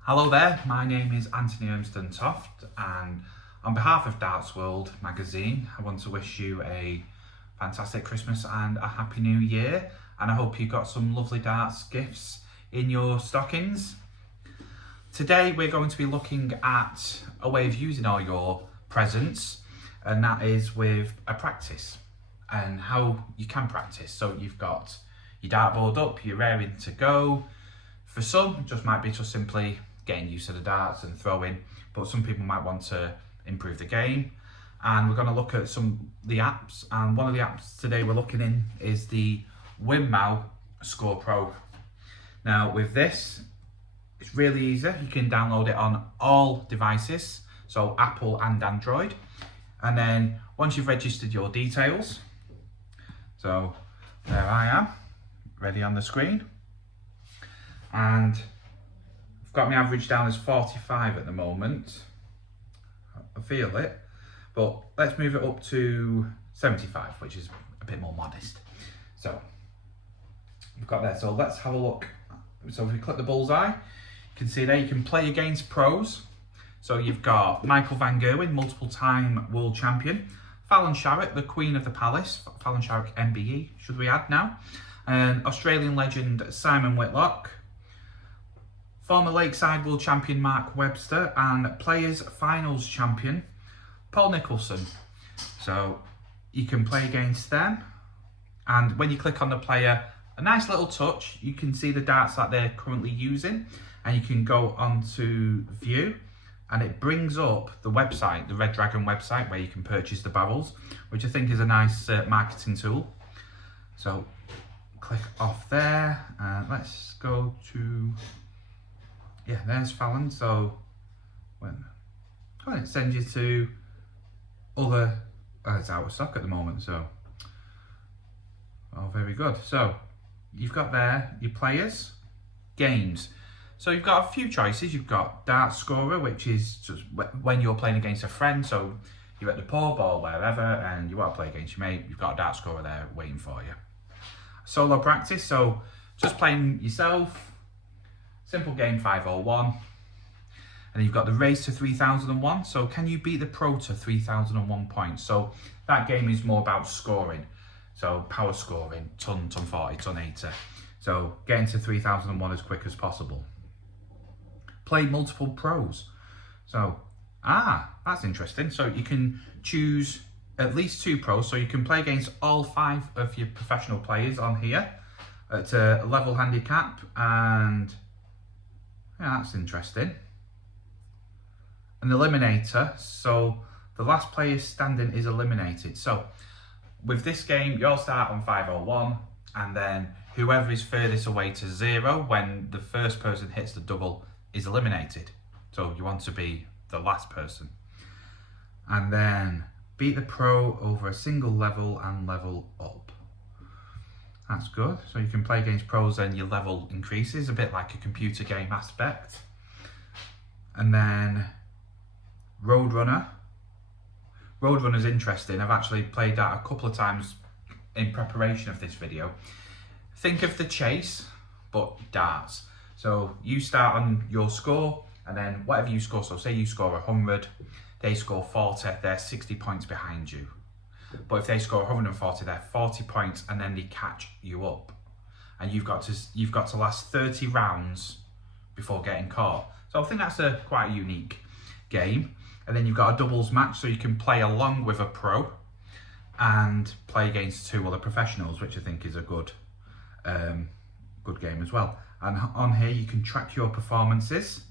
Hello there, my name is Urmston Toft, and on behalf of Darts World magazine, I want to wish you a fantastic Christmas and a happy new year, and I hope you got some lovely darts gifts in your stockings. Today we're going to be looking at a way of using all your presents, and that is with a practice and how you can practice. So you've got your dartboard up, you're raring to go. For some, it just might be just simply getting used to the darts and throwing, but some people might want to improve the game. And we're going to look at some of the apps, and one of the apps today we're looking in is the Winmau Score Pro. Now with this, it's really easy. You can download it on all devices, so Apple and Android. And then once you've registered your details, so there I am, ready on the screen. And I've got my average down as 45 at the moment. I feel it, but let's move it up to 75, which is a bit more modest. So we've got there. So let's have a look. So if we click the bullseye, you can see there you can play against pros. So you've got Michael Van Gerwen, multiple-time world champion. Fallon Sherrock, the Queen of the Palace. Fallon Sherrock MBE, should we add now? And Australian legend Simon Whitlock. Former Lakeside World Champion Mark Webster, and Players Finals Champion Paul Nicholson. So you can play against them, and when you click on the player, a nice little touch, you can see the darts that they're currently using, and you can go onto view, and it brings up the website, the Red Dragon website, where you can purchase the barrels, which I think is a nice marketing tool. So click off there, and let's go to, yeah, there's Fallon. So when it sends you to other, it's out of stock at the moment, so, oh, very good. So you've got there your players, games. So you've got a few choices. You've got Dart Scorer, which is just when you're playing against a friend. So you're at the pub or wherever and you want to play against your mate, you've got a Dart Scorer there waiting for you. Solo practice, so just playing yourself. Simple game 501. And then you've got the race to 3001. So can you beat the pro to 3001 points? So that game is more about scoring. So power scoring, ton 40, ton 80. So getting to 3001 as quick as possible. Play multiple pros. So, that's interesting. So you can choose at least 2 pros. So you can play against all 5 of your professional players on here at a level handicap, and yeah, that's interesting. An eliminator, so the last player standing is eliminated. So with this game, you all start on 501, and then whoever is furthest away to 0 when the first person hits the double is eliminated. So you want to be the last person. And then beat the pro over a single level and level up. That's good. So you can play against pros and your level increases, a bit like a computer game aspect. And then Roadrunner. Roadrunner's interesting. I've actually played that a couple of times in preparation of this video. Think of the chase, but darts. So you start on your score, and then whatever you score, so say you score 100, they score 40, they're 60 points behind you. But if they score 140, they're 40 points, and then they catch you up. And you've got to last 30 rounds before getting caught. So I think that's quite a unique game. And then you've got a doubles match, so you can play along with a pro and play against 2 other professionals, which I think is a good game as well. And on here you can track your performances.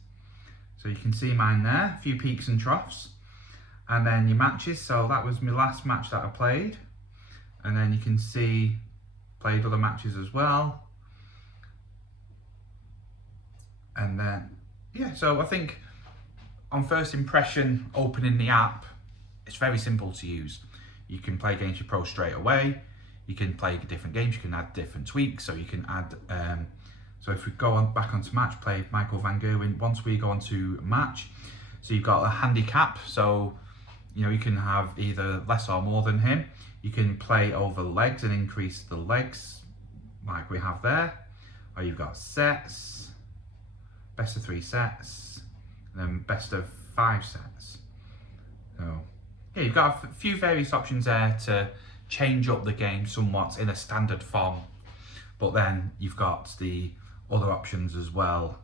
So you can see mine there, a few peaks and troughs. And then your matches, so that was my last match that I played. And then you can see, played other matches as well. And then, yeah, so I think on first impression, opening the app, it's very simple to use. You can play against your pro straight away. You can play different games, you can add different tweaks. So you can add, so if we go back onto match, play Michael Van Gerwen, once we go on to match, so you've got a handicap. So you know, you can have either less or more than him. You can play over legs and increase the legs like we have there. Or you've got sets, best of 3 sets, and then best of 5 sets. So yeah, you've got a few various options there to change up the game somewhat in a standard form. But then you've got the other options as well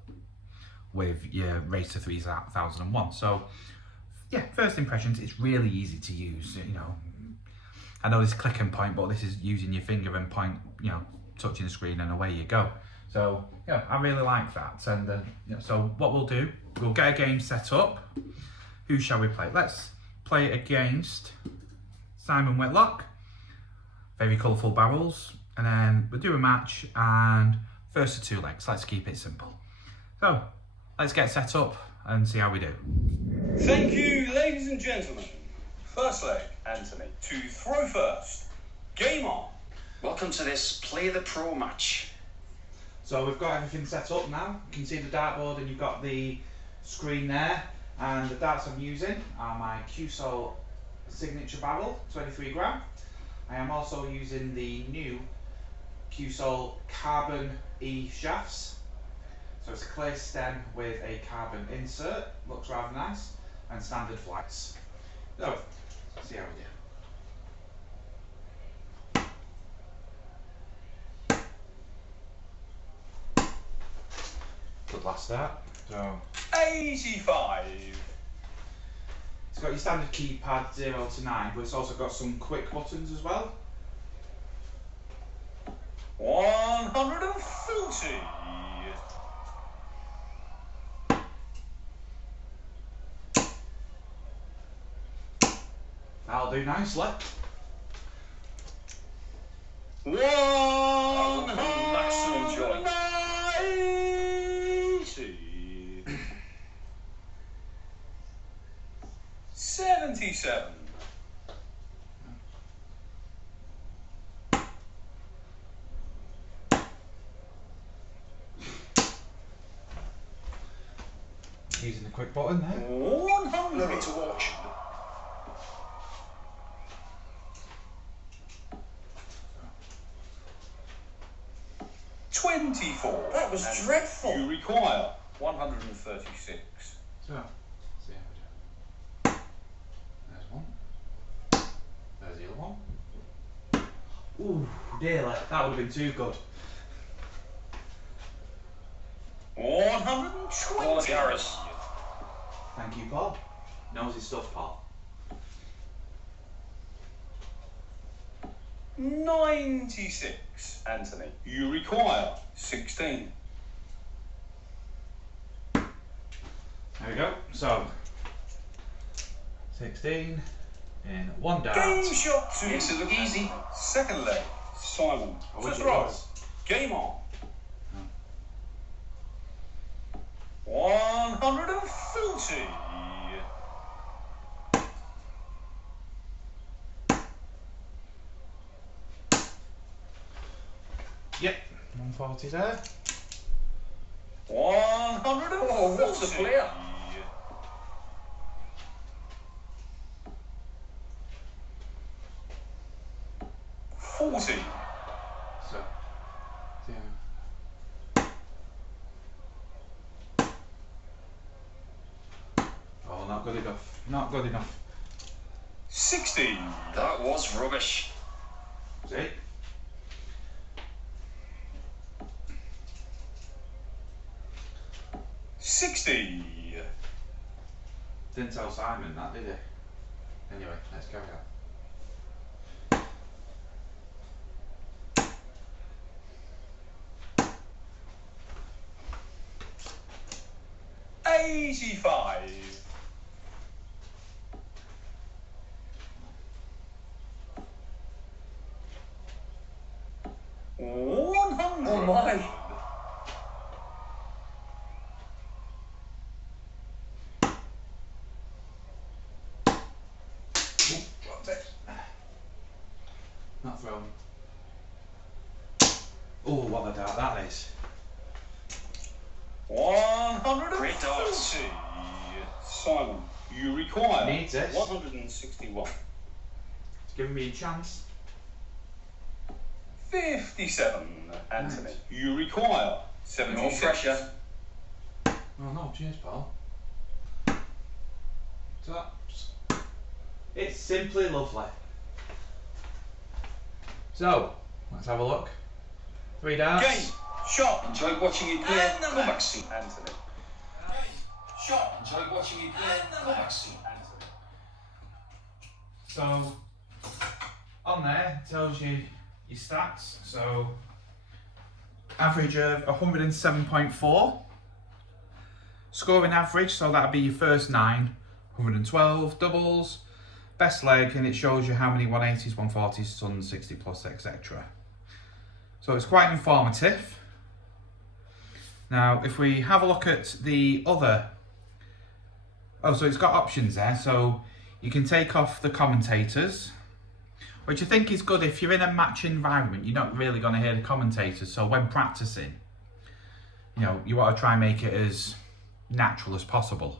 with your Race to 3001. So yeah, first impressions, it's really easy to use. You know, I know this click and point, but this is using your finger and point, you know, touching the screen and away you go. So yeah, I really like that. And you know, so what we'll do, we'll get a game set up. Who shall we play? Let's play against Simon Whitlock. Very colourful barrels. And then we'll do a match and first to 2 legs. Let's keep it simple. So let's get set up and see how we do. Thank you, ladies and gentlemen. First leg, Anthony. To throw first. Game on. Welcome to this Play the Pro match. So we've got everything set up now. You can see the dartboard and you've got the screen there. And the darts I'm using are my Q-Sol signature barrel, 23 gram. I am also using the new Q-Sol Carbon E shafts. So it's a clear stem with a carbon insert, looks rather nice, and standard flights. So, let's see how we do. Good last start. So 85. It's got your standard keypad 0 to 9, but it's also got some quick buttons as well. 140. That'll do nicely. 190. 77. Using the quick button there. 100. Lovely to watch. 24. That was dreadful. You require 136. So, see how we do. There's one. There's the other one. Ooh, dearly, that would have been too good. 120. Garris. Thank you, Paul. Knows his stuff, Paul. 96. Anthony, you require 16. There we go. So, 16 in 1 dart. Game shot 2. Makes it look easy. Second leg, Simon. I wish To it throw. was. Game on. 140. Yep, 140 there. 140. Oh, what's the player? 40. So, yeah. Oh, not good enough. Not good enough. 60. That was rubbish. See? Didn't tell Simon that, did he? Anyway, let's carry on. $85. 100. Oh my. Dropped it. Not thrown. Oh, what a dart that is. 140. Great darts. Simon. You require Needs this. 161. It's giving me a chance. 57, Anthony. You require 76. No pressure. Oh no, cheers, pal. Tops. It's simply lovely. So, let's have a look. 3 darts. Game. Shot. Enjoyed watching you play. And the Come back match. soon. Anthony. Shot. Enjoyed watching you play. Come back soon. Anthony. So, on there, it tells you your stats. So, average of 107.4. Scoring average, so that'd be your first 9. 112 doubles. Best leg, and it shows you how many 180s, 140s, stuns, 60 plus, etc. So it's quite informative. Now, if we have a look at the other... Oh, so it's got options there. So you can take off the commentators, which I think is good if you're in a match environment. You're not really going to hear the commentators. So when practicing, you want to try and make it as natural as possible.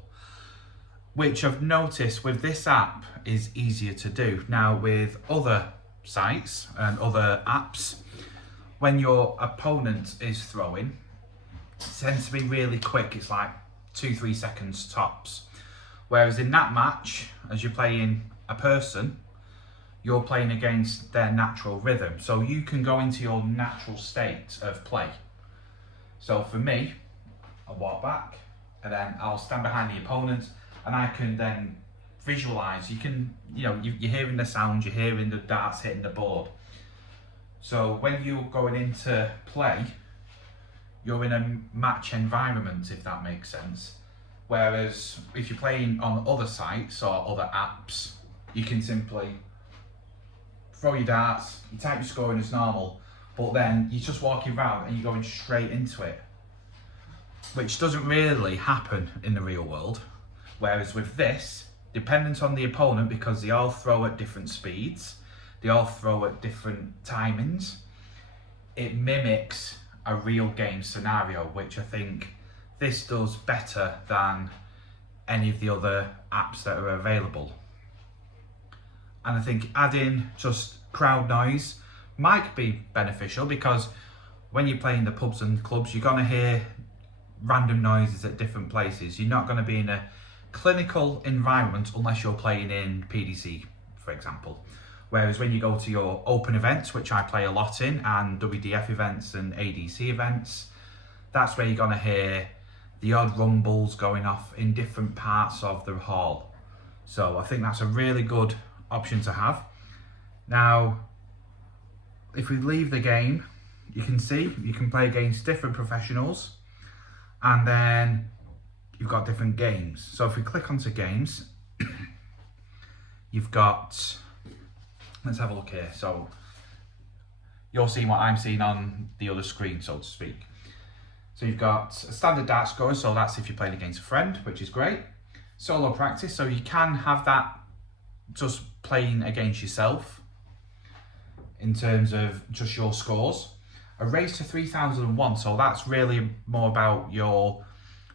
Which I've noticed with this app is easier to do. Now with other sites and other apps, when your opponent is throwing, it tends to be really quick. It's like 2-3 seconds tops. Whereas in that match, as you're playing a person, you're playing against their natural rhythm. So you can go into your natural state of play. So for me, I'll walk back and then I'll stand behind the opponent, and I can then visualise. You can, you're hearing the sound, you're hearing the darts hitting the board. So when you're going into play, you're in a match environment, if that makes sense. Whereas if you're playing on other sites or other apps, you can simply throw your darts, you type your scoring as normal, but then you're just walking around and you're going straight into it, which doesn't really happen in the real world. Whereas with this, dependent on the opponent, because they all throw at different speeds, they all throw at different timings, it mimics a real game scenario, which I think this does better than any of the other apps that are available. And I think adding just crowd noise might be beneficial, because when you're playing the pubs and clubs, you're going to hear random noises at different places. You're not going to be in a clinical environment unless you're playing in PDC, for example. Whereas when you go to your open events, which I play a lot in, and WDF events and ADC events, that's where you're going to hear the odd rumbles going off in different parts of the hall. So I think that's a really good option to have. Now, if we leave the game, you can see you can play against different professionals, and then you've got different games. So if we click onto games, you've got, let's have a look here. So you're seeing what I'm seeing on the other screen, so to speak. So you've got a standard dart scorer, so that's if you're playing against a friend, which is great. Solo practice, so you can have that just playing against yourself in terms of just your scores. A race to 3001, so that's really more about your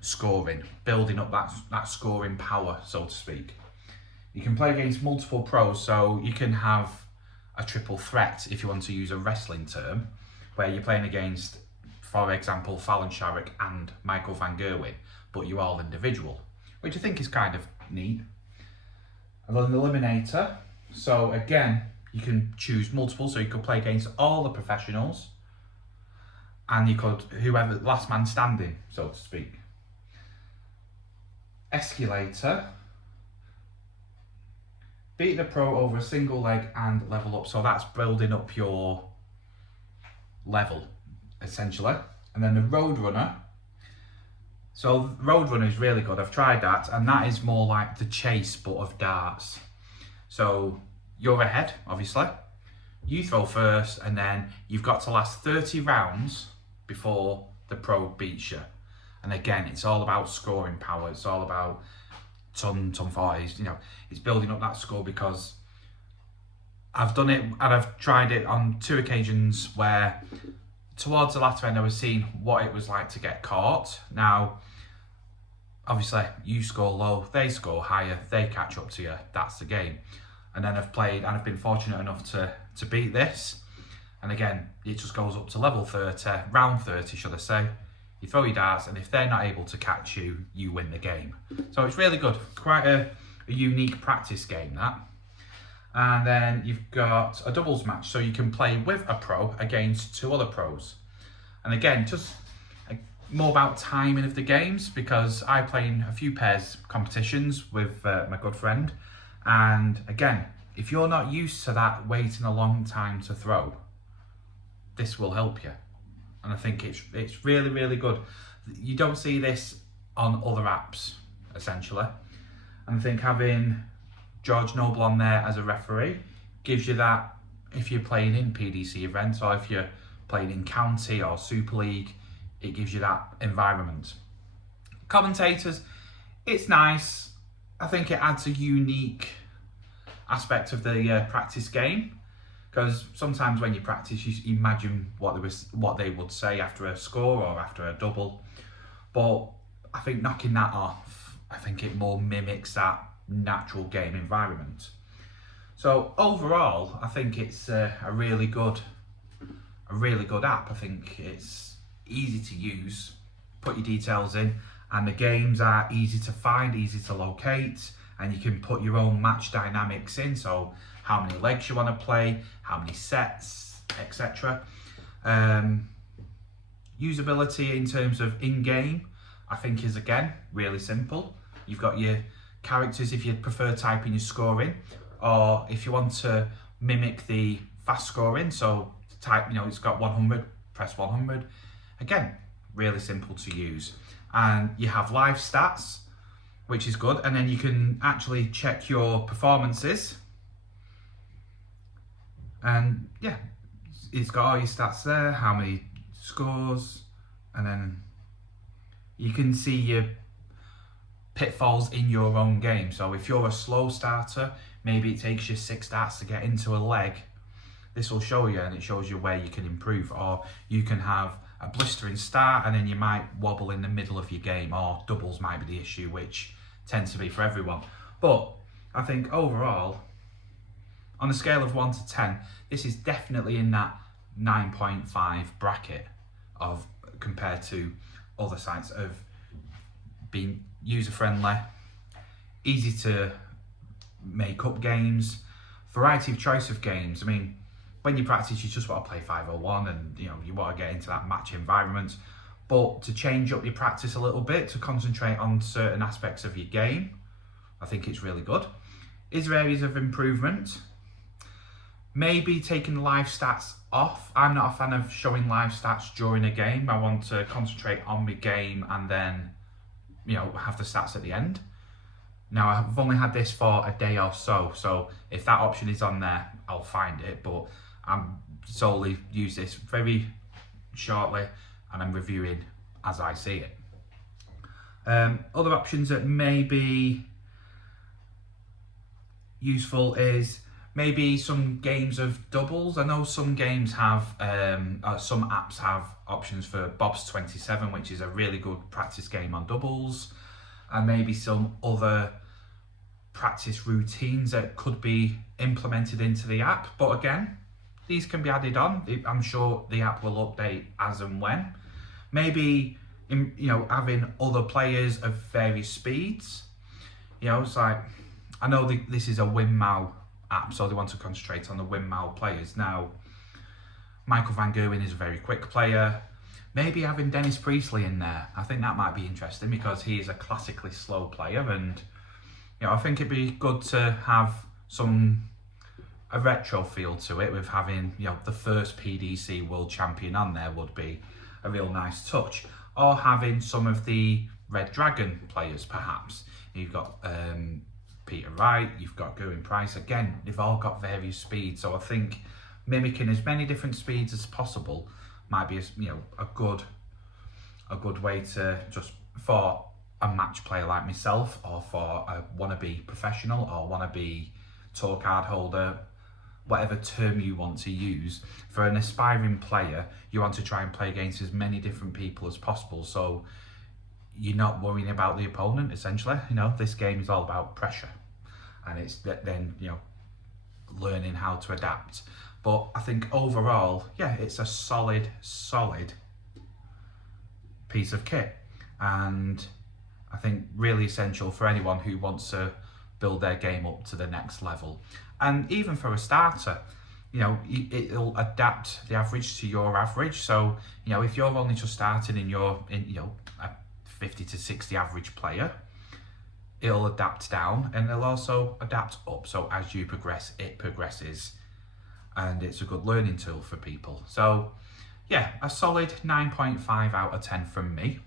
scoring, building up that scoring power, so to speak. You can play against multiple pros, so you can have a triple threat, if you want to use a wrestling term, where you're playing against, for example, Fallon Sherrick and Michael van Gerwen, but you're all individual, which I think is kind of neat. And then an eliminator, so again, you can choose multiple, so you could play against all the professionals, and you could, whoever, last man standing, so to speak. Escalator, beat the pro over a single leg and level up, so that's building up your level, essentially. And then the Roadrunner, so Roadrunner is really good, I've tried that, and that is more like the chase but of darts. So you're ahead, obviously, you throw first, and then you've got to last 30 rounds before the pro beats you. And again, it's all about scoring power. It's all about ton 40s. It's building up that score, because I've done it and I've tried it on 2 occasions where towards the latter end I was seeing what it was like to get caught. Now, obviously you score low, they score higher, they catch up to you, that's the game. And then I've played, and I've been fortunate enough to beat this. And again, it just goes up to level 30, round 30 should I say. You throw your darts, and if they're not able to catch you, you win the game. So it's really good, quite a unique practice game that. And then you've got a doubles match, so you can play with a pro against 2 other pros. And again, just more about timing of the games, because I play in a few pairs competitions with my good friend. And again, if you're not used to that waiting a long time to throw, this will help you. And I think it's really, really good. You don't see this on other apps, essentially. And I think having George Noble on there as a referee gives you that if you're playing in PDC events, or if you're playing in county or Super League, it gives you that environment. Commentators, it's nice. I think it adds a unique aspect of the practice game, because sometimes when you practice, you imagine what they would say after a score or after a double. But I think knocking that off, I think it more mimics that natural game environment. So overall, I think it's a really good app. I think it's easy to use, put your details in, and the games are easy to find, easy to locate, and you can put your own match dynamics in, so how many legs you want to play, how many sets, etc. Usability in terms of in-game, I think is again really simple. You've got your characters if you prefer typing your score in, or if you want to mimic the fast scoring, so type, it's got 100, press 100. Again, really simple to use. And you have live stats, which is good, and then you can actually check your performances. And yeah, it's got all your stats there, how many scores, and then you can see your pitfalls in your own game. So if you're a slow starter, maybe it takes you 6 darts to get into a leg, this will show you, and it shows you where you can improve. Or you can have a blistering start and then you might wobble in the middle of your game, or doubles might be the issue, which tends to be for everyone. But I think overall, on a scale of 1 to 10, this is definitely in that 9.5 bracket of compared to other sites of being user-friendly, easy to make up games, variety of choice of games. I mean, when you practice, you just want to play 501 and you want to get into that match environment. But to change up your practice a little bit, to concentrate on certain aspects of your game, I think it's really good. Is there areas of improvement? Maybe taking live stats off. I'm not a fan of showing live stats during a game. I want to concentrate on my game and then, have the stats at the end. Now, I've only had this for a day or so, so if that option is on there, I'll find it, but I'm solely use this very shortly and I'm reviewing as I see it. Other options that may be useful is maybe some games of doubles. I know some games have, some apps have options for Bob's 27, which is a really good practice game on doubles, and maybe some other practice routines that could be implemented into the app. But again, these can be added on. I'm sure the app will update as and when. Maybe, having other players of various speeds. It's like, I know this is a Winmau app, so they want to concentrate on the Winmau players. Now, Michael Van Gerwen is a very quick player. Maybe having Dennis Priestley in there, I think that might be interesting, because he is a classically slow player, and I think it'd be good to have a retro feel to it, with having the first PDC world champion on there would be a real nice touch. Or having some of the Red Dragon players, perhaps. You've got Peter Wright, you've got Gerwin Price. Again, they've all got various speeds, so I think mimicking as many different speeds as possible might be a good way to, just for a match player like myself, or for a wannabe professional or wannabe tour card holder, whatever term you want to use. For an aspiring player, you want to try and play against as many different people as possible, so you're not worrying about the opponent, essentially. You know, this game is all about pressure, and it's then, you know, learning how to adapt. But I think overall, yeah, it's a solid piece of kit, and I think really essential for anyone who wants to build their game up to the next level. And even for a starter, you know, it'll adapt the average to your average. So, you know, if you're only just starting in you know, a 50 to 60 average player, it'll adapt down, and it'll also adapt up. So as you progress, it progresses, and it's a good learning tool for people. So yeah, a solid 9.5 out of 10 from me.